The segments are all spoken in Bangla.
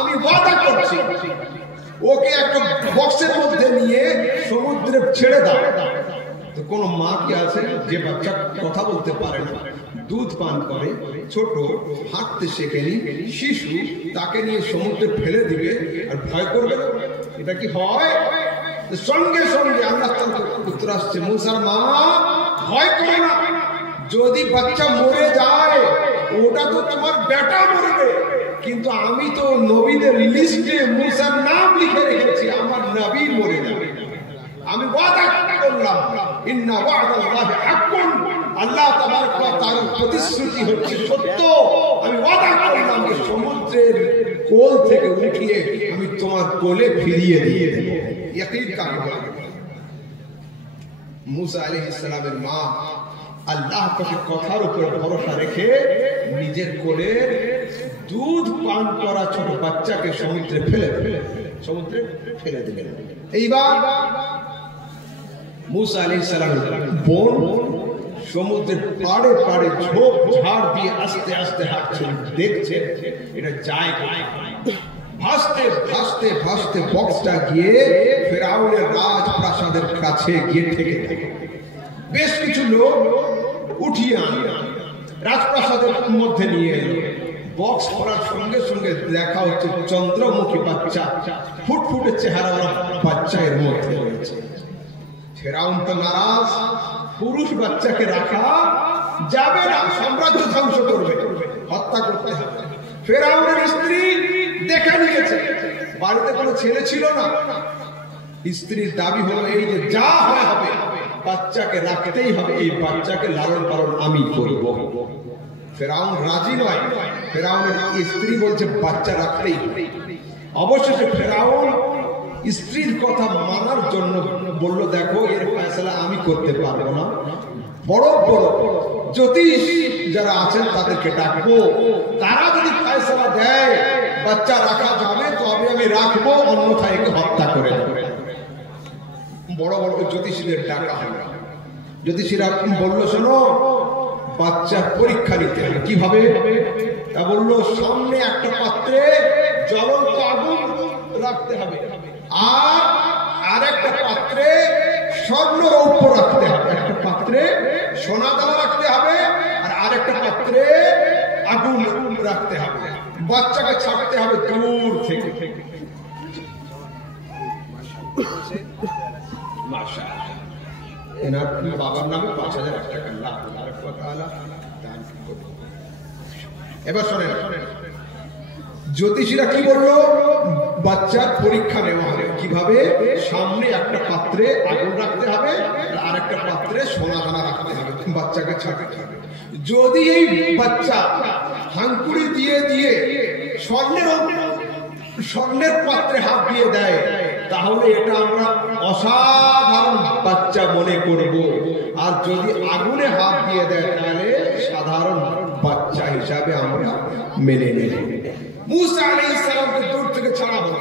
আমি ওয়াদা করছি ওকে একটা বক্সের মধ্যে নিয়ে সমুদ্রে ছেড়ে দাও। তো কোন মা কি আছে যে বাচ্চা কথা বলতে পারে না, দুধ পান করে, ছোট, হাঁটতে শেখেনি শিশু, তাকে নিয়ে সমুদ্রে ফেলে দিবে আর ভয় করবে? এটা কি হয়? সঙ্গে সঙ্গে আল্লাহ উত্তর আসছে, মুসার মা ভয় করো না, যদি বাচ্চা মরে যায় ওটা তো তোমার বেটা মরবে, কিন্তু আমি তো নবীদের লিস্টে মুসার নাম লিখে রেখেছি, আমার নবী মরে যাবে। আমি ওয়াদা করলাম, ইন্না ওয়াদাল্লাহি হাক্কুন, আল্লাহ তাবারক ওয়া তাআলার প্রতিশ্রুতি হচ্ছে সত্য। আমি ওয়াদা করলাম যে সমুদ্রের কোল থেকে উঠিয়ে আমি তোমার কোলে ফিরিয়ে দিয়ে দেব। ইয়াকিন কাকে? মুসা আলাইহিস সালামের মা আল্লাহ পাকের কথার উপর ভরসা রেখে নিজের কোলের দুধ পান করা ছোট বাচ্চাকে সমুদ্রে ফেলে দিলেন। এইবার মুসা আলাইহিস সালামের বোন সমুদ্রের পাড়ে পাড়ে ঝোপ ঝাড় দিয়ে আস্তে আস্তে হাঁটছেন, দেখছেন এটা যায় ভাসতে ভাসতে ভাসতে বক্সটা গিয়ে ফেরাউনের রাজপ্রাসাদের কাছে গিয়ে ঠেকে থাকে। বেশ কিছু লোক উঠিয়ে আনলো, রাজপ্রাসাদের মধ্যে নিয়ে এলো। বক্স পড়ার সঙ্গে সঙ্গে দেখা হচ্ছে চন্দ্রমুখী বাচ্চা, ফুটফুটে চেহারা বাচ্চা এর মধ্যে রয়েছে। ফেরাউন তো নারাজ, পুরুষ বাচ্চাকে রাখা যাবে না, সাম্রাজ্য ধ্বংস করবে, হত্যা করতে হবে। ফেরাউনের স্ত্রী দেখে নিয়েছে, বাড়িতে কোনো ছেলে ছিল না। স্ত্রীর দাবি হলো এই যে যা হবে বাচ্চাকে রাখতেই হবে, এই বাচ্চাকে লালন পালন আমি করব। ফেরাউন রাজি নয়, ফেরাউনের স্ত্রী বলছে বাচ্চা রাখতেই হবে। অবশেষে ফেরাউন স্ত্রীর কথা মানার জন্য বলল, দেখো এর ফয়সালা আমি করতে পারবো না, বড় বড় জ্যোতিষ যারা আছেন তাদেরকে ডাকবো, তারা যদি ফয়সালা দেয় বাচ্চা রাখা যাবে তবে আমি রাখবো, অন্যথায় একে হত্যা করে দেবো। বড় বড় জ্যোতিষীদের ডাকা হয়। জ্যোতিষীরা বললো, শোনো বাচ্চার পরীক্ষা নিতে হবে। কিভাবে? তা বললো, সামনে একটা পাত্রে জ্বলন্ত আগুন রাখতে হবে, আর একটা পাত্রে স্বর্ণ রৌপ্য রাখতে হবে, একটা পাত্রে সোনা দানা রাখতে হবে, আর আরেকটা পাত্রে আগুন রাখতে হবে। বাচ্চাকে ছাড়তে হবে দূর থেকে। এনার বাবার নামে ৫,০০০ টাকা লাভ। এবার শোনেন জ্যোতিষীরা কি বললো, বাচ্চার পরীক্ষা নেওয়া হবে। কিভাবে? সামনে একটা পাত্রে আগুন রাখতে হবে, আর একটা পাত্রে সোনা দানা রাখতে হবে, বাচ্চাকে ছাড়তে হবে। যদি এই বাচ্চা হাঙ্কুড়ি দিয়ে দিয়ে স্বর্ণের পাত্রে হাত দিয়ে দেয়, তাহলে এটা আমরা অসাধারণ বাচ্চা মনে করব, আর যদি আগুনে হাত দিয়ে দেয় তাহলে সাধারণ বাচ্চা হিসাবে আমরা মেনে নেব। মুসা আলাইহিস সালামকে দূর থেকে ছাড়া হলো,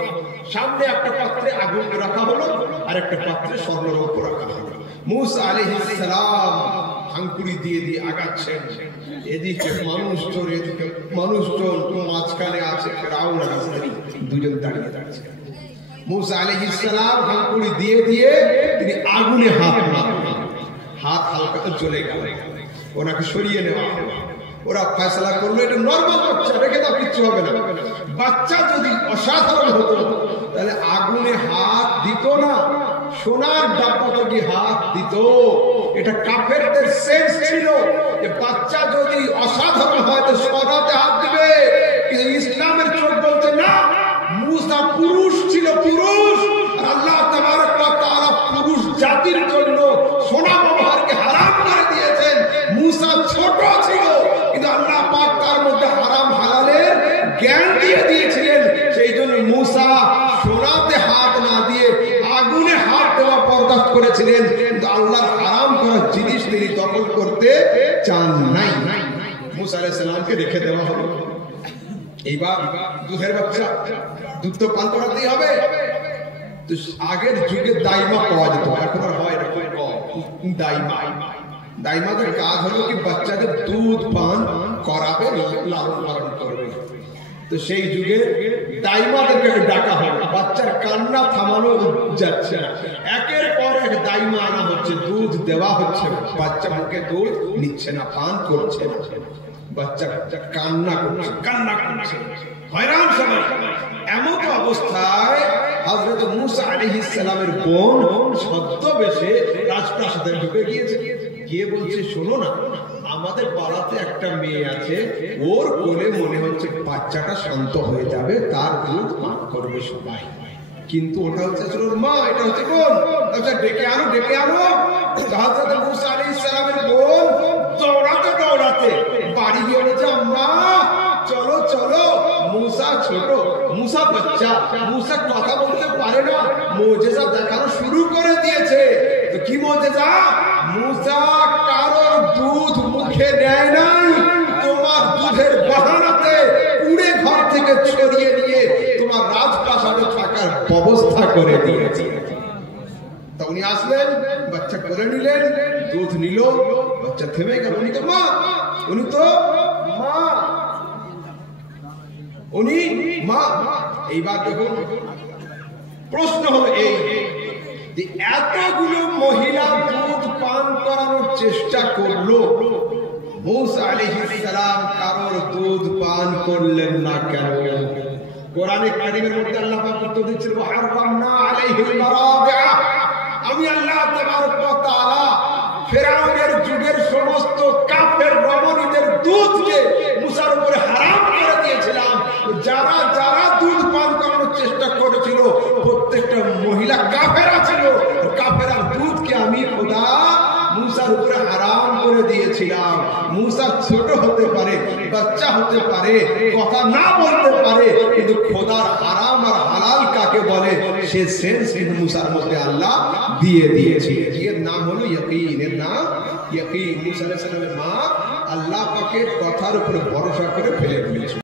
সামনে একটা পাত্রে আগুন রাখা হলো, আর একটা পাত্রে স্বর্ণরৌপ্য রাখা হলো। মুসা আলাইহিস সালাম হাঙ্কুড়ি দিয়ে দিয়ে আগাচ্ছেন, এদিকে মানুষজন এদিকে মানুষজন, মাঝখানে আছে ফেরাউন আর স্ত্রী, দুজন দাঁড়িয়ে দাঁড়িয়ে। মুসা আলাইহিস সালাম হাঙ্কুড়ি দিয়ে দিয়ে তিনি আগুনে হাত হালকা জ্বলে গেল, ওনাকে সরিয়ে নেওয়া হলো। ওরা ফয়সালা করলো এটা নরমাল বাচ্চা, রেখে দাও, কিচ্ছু হবে না। বাচ্চা যদি অসাধারণ হতো তাহলে আগুনে হাত দিত না, সোনার ডাব্বাতে গিয়ে হাত দিত। এটা কাফেরদের সেন্স ছিল যে বাচ্চা যদি অসাধারণ হয় তো সোনাতে হাত দিবে, কিন্তু ইসলামের চোখ বলছে না, মুসা পুরুষ ছিল, পুরুষ। আল্লাহ তাবারক ওয়া তাআলা পুরুষ জাতির জন্য সোনা ব্যবহারকে হারাম করে দিয়েছেন। মুসা ছোট ছিল, কিন্তু আল্লাহ পাক তার মধ্যে হারাম হালালের জ্ঞান দিয়ে দিয়েছিলেন। সেই জন্য মুসা সোনাতে হাত না দিয়ে আগুনে হাত দেওয়া বরদাস্ত করেছিলেন, কিন্তু আল্লাহর হারাম করা জিনিস তিনি দখল করতে চান নাই। মুসা আলাইহিস সালামকে রেখে দেওয়া হলো। এইবার দুধের বাচ্চা, দুধ তো পান করাতেই হবে। তো আগের যুগে দাইমা পাওয়া যেত, এখন আর হয় না, দাইমাদের কাজ হলো কি বাচ্চাদের দুধ পান করাবে, লালন পালন করবে। তো সেই যুগে দাইমাদেরকে ডাকা হয়, বাচ্চার কান্না থামানো যাচ্ছে না, একের পর এক দাইমা আনা হচ্ছে, দুধ দেওয়া হচ্ছে, বাচ্চা মুখে দুধ নিচ্ছে না, পান করছে না, বাচ্চা কান্না করছে, কান্না করছে, হয়রান সবাই। এমন অবস্থায় হযরত মুসা আলাইহিস সালামের বোন ছদ্মবেশে রাজপ্রাসাদে ঢুকে গিয়েছে, গিয়ে বলছে, শোনো না, আমাদের পাড়াতে একটা মেয়ে আছে, ওর কোলে মনে হচ্ছে বাচ্চাটা শান্ত হয়ে যাবে, তার দুধ পান করবে সবাই, কিন্তু ওটা হচ্ছে ওর মা, এটা হচ্ছে বোন, আচ্ছা ডেকে আনো, ডেকে আনো। হযরত মুসা আলাইহিস সালামের বোন দৌড়াতে দৌড়াতে বাড়ি গিয়ে বলেছে, মা চলো চলো, মুসা ছোট, মুসা বাচ্চা, মুসা কথা বলতে পারে না, মুজিজা দেখানো শুরু করে দিয়েছে। তো কি মুজিজা? মুসা কারোর দুধ মুখে নেয় নাই, তোমার দুধের বাহানাতে উড়ে ঘর থেকে ছড়িয়ে নিয়ে তোমার রাজপ্রাসাদে থাকার ব্যবস্থা করে দিয়েছে। তা উনি আসলেন, বাচ্চা করে নিলেন, দুধ নিল, বাচ্চা থেমে গেল, উনি তো মা, উনি তো মা, উনি মা। এইবার দেখুন প্রশ্ন হলো এই, এতগুলো মহিলা দুধ পান করানোর চেষ্টা করলো, মুসা আলাইহিস সালাম কারোর দুধ পান করলেন না কেন? কোরআনে কারীমের মধ্যে আল্লাহ পাক উত্তর দিচ্ছেন, হারামনা আলাইহিল মারাদিআ, আমি আল্লাহ তাবারক ওয়া তাআলা ফিরআউনের যুগের সমস্ত কাফের রমণীদের দুধকে মুসার উপরে হারাম করে দিয়েছিলাম। যারা যারা দুধ পান করানোর চেষ্টা করেছিল প্রত্যেকটা মহিলা কাফেরা ছিল, কাফেরা দুধকে আমি খোদা মুসার উপরে হারাম করে দিয়েছিলাম। মুসা ছোট হতে পারে, বাচ্চা হতে পারে, কথা না বলতে পারে, কিন্তু খোদার হারাম আর হালাল কাকে বলে সে সেন্স কিন্তু মুসার মধ্যে আল্লাহ দিয়ে দিয়েছে। এর নাম হলো ইয়াকিন, এর নাম ইয়াকিন। মুসা আলাইহিস সালামের মা আল্লাহ পাকের কথার উপরে ভরসা করে ফেলে দিয়েছে।